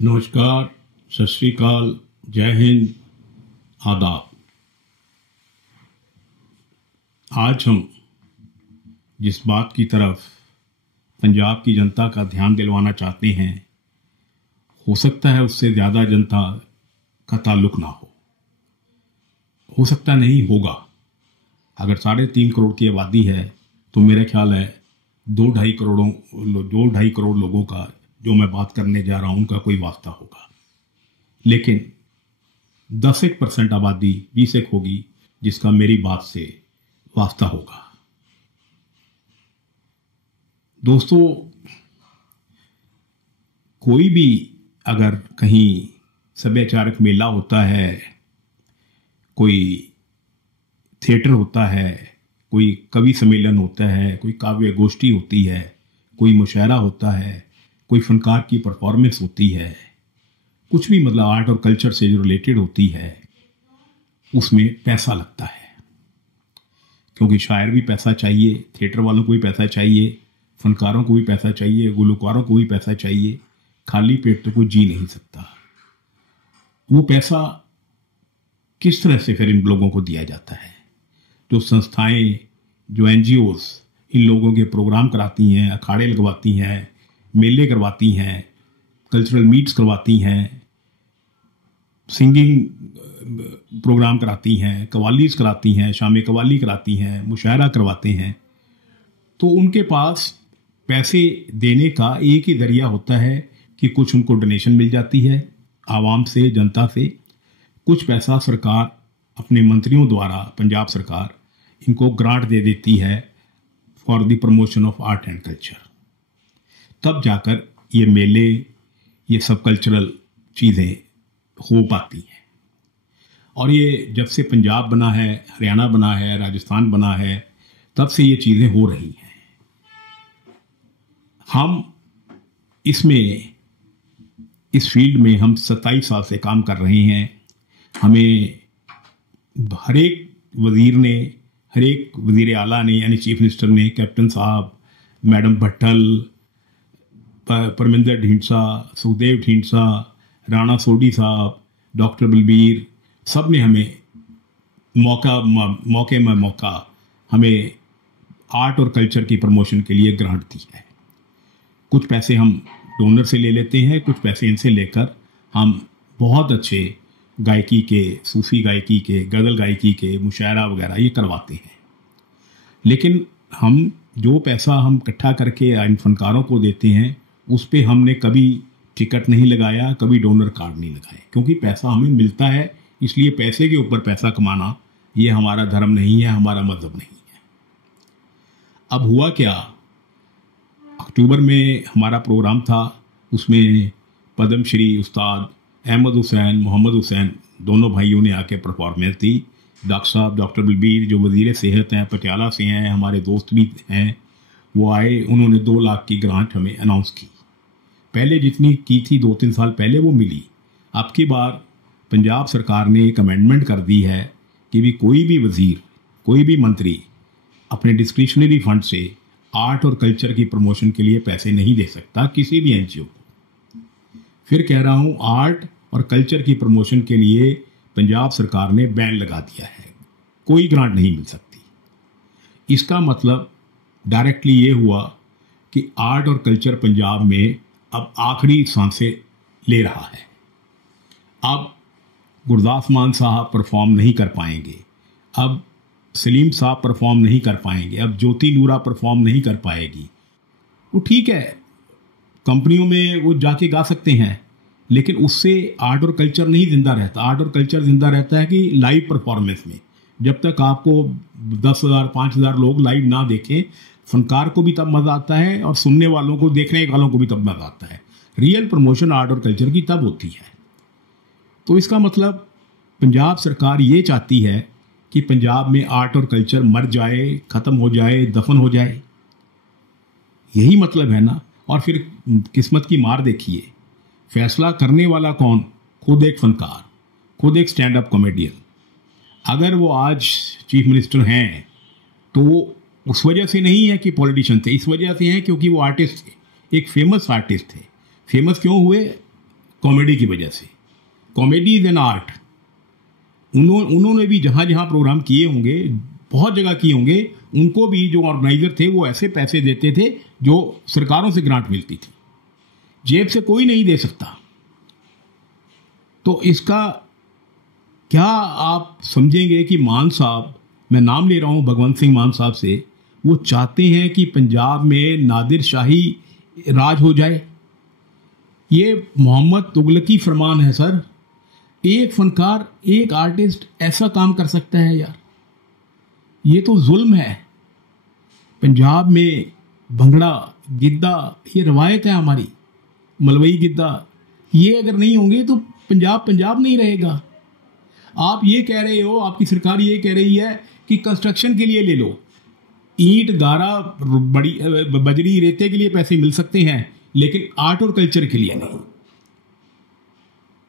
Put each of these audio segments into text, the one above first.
नमस्कार, सत श्री अकाल, जय हिंद, आदाब। आज हम जिस बात की तरफ पंजाब की जनता का ध्यान दिलवाना चाहते हैं, हो सकता है उससे ज़्यादा जनता का ताल्लुक ना हो सकता नहीं होगा। अगर 3.5 करोड़ की आबादी है तो मेरा ख्याल है 2-2.5 करोड़ लोगों का जो मैं बात करने जा रहा हूं उनका कोई वास्ता होगा। लेकिन 10% आबादी 20 होगी जिसका मेरी बात से वास्ता होगा। दोस्तों, कोई भी अगर कहीं सभ्याचारक मेला होता है, कोई थिएटर होता है, कोई कवि सम्मेलन होता है, कोई काव्य गोष्ठी होती है, कोई मुशायरा होता है, कोई फनकार की परफॉर्मेंस होती है, कुछ भी मतलब आर्ट और कल्चर से जो रिलेटेड होती है, उसमें पैसा लगता है। क्योंकि शायर भी पैसा चाहिए, थिएटर वालों को भी पैसा चाहिए, फनकारों को भी पैसा चाहिए, गुलकारों को भी पैसा चाहिए। खाली पेट तो कोई जी नहीं सकता। वो पैसा किस तरह से फिर इन लोगों को दिया जाता है? जो संस्थाएं, जो NGOs इन लोगों के प्रोग्राम कराती हैं, अखाड़े लगवाती हैं, मेले करवाती हैं, कल्चरल मीट्स करवाती हैं, सिंगिंग प्रोग्राम कराती हैं, कवालीज कराती हैं, शाम कवाली कराती हैं, मुशायरा करवाते हैं, तो उनके पास पैसे देने का एक ही जरिया होता है कि कुछ उनको डोनेशन मिल जाती है आवाम से, जनता से। कुछ पैसा सरकार अपने मंत्रियों द्वारा, पंजाब सरकार इनको ग्रांट दे देती है for the promotion of art and culture. तब जाकर ये मेले, ये सब कल्चरल चीज़ें हो पाती हैं। और ये जब से पंजाब बना है, हरियाणा बना है, राजस्थान बना है, तब से ये चीज़ें हो रही हैं। हम इसमें, इस फील्ड में हम 27 साल से काम कर रहे हैं। हमें हर एक वज़ीर ने, हर एक वज़ीर आला ने, यानी चीफ मिनिस्टर ने, कैप्टन साहब, मैडम भट्टल, परमिंदर ढींडसा, सुखदेव ढींडसा, राणा सोडी साहब, डॉक्टर बलबीर, सब ने हमें मौके में मौका हमें आर्ट और कल्चर की प्रमोशन के लिए ग्रांट दी है। कुछ पैसे हम डोनर से ले लेते हैं, कुछ पैसे इनसे लेकर हम बहुत अच्छे गायकी के, सूफी गायकी के, गज़ल गायकी के, मुशायरा वगैरह ये करवाते हैं। लेकिन हम जो पैसा हम इकट्ठा करके इन फनकारों को देते हैं, उस पे हमने कभी टिकट नहीं लगाया, कभी डोनर कार्ड नहीं लगाए, क्योंकि पैसा हमें मिलता है। इसलिए पैसे के ऊपर पैसा कमाना ये हमारा धर्म नहीं है, हमारा मजहब नहीं है। अब हुआ क्या, अक्टूबर में हमारा प्रोग्राम था, उसमें पद्मश्री उस्ताद अहमद हुसैन, मोहम्मद हुसैन दोनों भाइयों ने आके परफॉर्मेंस दी। डॉक्टर साहब, डॉक्टर बलबीर जो वज़ीर सेहत हैं, पटियाला से हैं, हमारे दोस्त भी हैं, वो आए। उन्होंने 2 लाख की ग्रांट हमें अनाउंस की। पहले जितनी की थी 2-3 साल पहले वो मिली। अब की बार पंजाब सरकार ने एक अमेंडमेंट कर दी है कि भी कोई भी वज़ीर, कोई भी मंत्री अपने डिस्क्रिशनरी फंड से आर्ट और कल्चर की प्रमोशन के लिए पैसे नहीं दे सकता किसी भी NGO को। फिर कह रहा हूँ, आर्ट और कल्चर की प्रमोशन के लिए पंजाब सरकार ने बैन लगा दिया है, कोई ग्रांट नहीं मिल सकती। इसका मतलब डायरेक्टली ये हुआ कि आर्ट और कल्चर पंजाब में अब आखिरी सांसें ले रहा है। अब गुरदास मान साहब परफॉर्म नहीं कर पाएंगे, अब सलीम साहब परफॉर्म नहीं कर पाएंगे, अब ज्योति नूरा परफॉर्म नहीं कर पाएगी। वो ठीक है, कंपनियों में वो जाके गा सकते हैं, लेकिन उससे आर्ट और कल्चर नहीं जिंदा रहता। आर्ट और कल्चर जिंदा रहता है कि लाइव परफॉर्मेंस में। जब तक आपको 10,000 5,000 लोग लाइव ना देखें, फनकार को भी तब मज़ा आता है और सुनने वालों को, देखने वालों को भी तब मज़ा आता है। रियल प्रमोशन आर्ट और कल्चर की तब होती है। तो इसका मतलब पंजाब सरकार ये चाहती है कि पंजाब में आर्ट और कल्चर मर जाए, ख़त्म हो जाए, दफन हो जाए। यही मतलब है ना। और फिर किस्मत की मार देखिए, फैसला करने वाला कौन? खुद एक फनकार, खुद एक स्टैंड अप कॉमेडियन। अगर वो आज चीफ मिनिस्टर हैं तो उस वजह से नहीं है कि पॉलिटिशियन थे, इस वजह से है क्योंकि वो आर्टिस्ट थे, एक फेमस आर्टिस्ट थे। फेमस क्यों हुए? कॉमेडी की वजह से। Comedy is an art. उन्होंने भी जहाँ जहाँ प्रोग्राम किए होंगे, बहुत जगह किए होंगे, उनको भी जो ऑर्गेनाइजर थे वो ऐसे पैसे देते थे जो सरकारों से ग्रांट मिलती थी, जेब से कोई नहीं दे सकता। तो इसका क्या आप समझेंगे कि मान साहब, मैं नाम ले रहा हूं भगवंत सिंह मान साहब से, वो चाहते हैं कि पंजाब में नादिर शाही राज हो जाए। ये मोहम्मद तुगलकी फरमान है सर। एक फनकार, एक आर्टिस्ट ऐसा काम कर सकता है यार? ये तो जुल्म है। पंजाब में भंगड़ा, गिद्दा, ये रवायत है हमारी, मलवई गिद्दा, ये अगर नहीं होंगे तो पंजाब पंजाब नहीं रहेगा। आप ये कह रहे हो, आपकी सरकार ये कह रही है कि कंस्ट्रक्शन के लिए ले लो, ईंट, गारा, बड़ी बजरी, रेते के लिए पैसे मिल सकते हैं, लेकिन आर्ट और कल्चर के लिए नहीं।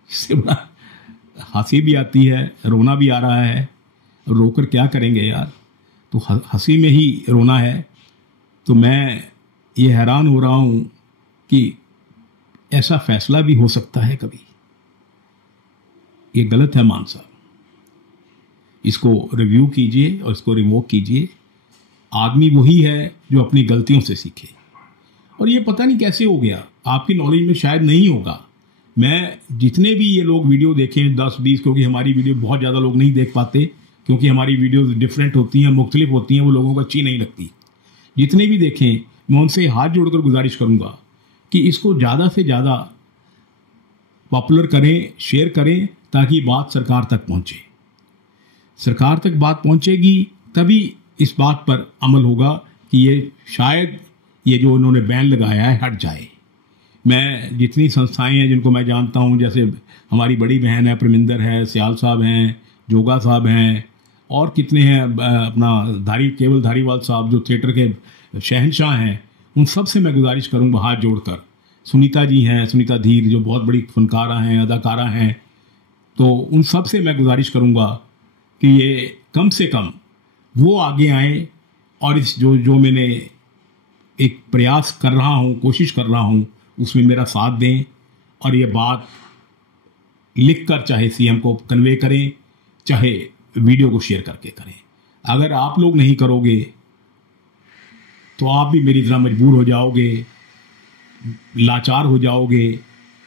इससे बड़ा हंसी भी आती है, रोना भी आ रहा है। रोकर क्या करेंगे यार? तो हंसी में ही रोना है। तो मैं ये हैरान हो रहा हूं कि ऐसा फैसला भी हो सकता है कभी। ये गलत है मान साहब, इसको रिव्यू कीजिए और इसको रिवोक कीजिए। आदमी वही है जो अपनी गलतियों से सीखे। और ये पता नहीं कैसे हो गया, आपकी नॉलेज में शायद नहीं होगा। मैं जितने भी ये लोग वीडियो देखें 10-20, क्योंकि हमारी वीडियो बहुत ज़्यादा लोग नहीं देख पाते, क्योंकि हमारी वीडियोस डिफरेंट होती हैं, मुख्तलिफ होती हैं, वो लोगों को अच्छी नहीं लगती। जितने भी देखें, मैं उनसे हाथ जोड़कर गुजारिश करूंगा कि इसको ज़्यादा से ज़्यादा पॉपुलर करें, शेयर करें, ताकि बात सरकार तक पहुंचे। सरकार तक बात पहुंचेगी तभी इस बात पर अमल होगा कि ये शायद ये जो उन्होंने बैन लगाया है हट जाए। मैं जितनी संस्थाएं हैं जिनको मैं जानता हूं, जैसे हमारी बड़ी बहन है परमिंदर है, सियाल साहब हैं, जोगा साहब हैं, और कितने हैं, अपना केवल धारीवाल साहब जो थिएटर के शहंशाह हैं, उन सब से मैं गुजारिश करूंगा हाथ जोड़कर। सुनीता जी हैं, सुनीता धीर जो बहुत बड़ी फनकारा हैं, अदाकारा हैं, तो उन सब से मैं गुजारिश करूंगा कि ये कम से कम वो आगे आएँ और इस जो मैंने एक प्रयास कर रहा हूँ, कोशिश कर रहा हूँ, उसमें मेरा साथ दें और ये बात लिखकर चाहे सीएम को कन्वे करें, चाहे वीडियो को शेयर करके करें। अगर आप लोग नहीं करोगे तो आप भी मेरी तरह मजबूर हो जाओगे, लाचार हो जाओगे,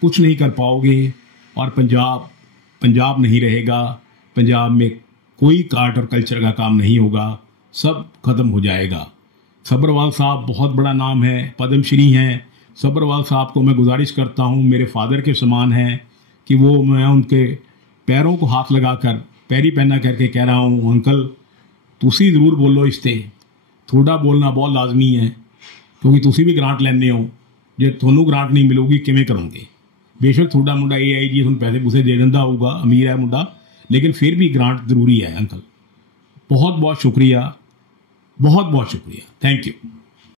कुछ नहीं कर पाओगे और पंजाब नहीं रहेगा। पंजाब में कोई आर्ट और कल्चर का काम नहीं होगा, सब खत्म हो जाएगा। सब्रवाल साहब बहुत बड़ा नाम है, पद्मश्री हैं। सब्रवाल साहब को मैं गुजारिश करता हूँ, मेरे फादर के समान हैं, कि वो मैं उनके पैरों को हाथ लगाकर पैरी पहना करके कह रहा हूँ, अंकल तुसी ज़रूर बोलो, इससे थोड़ा बोलना बहुत लाजमी है, क्योंकि तुसी भी ग्रांट लेने हो, जो थोनू ग्रांट नहीं मिलोगी किमें करोगे। बेशक थोड़ा मुंडा AIG तुम पैसे पूसे दे दिंदा होगा, अमीर है मुंडा, लेकिन फिर भी ग्रांट ज़रूरी है। अंकल बहुत बहुत शुक्रिया, बहुत बहुत शुक्रिया, थैंक यू।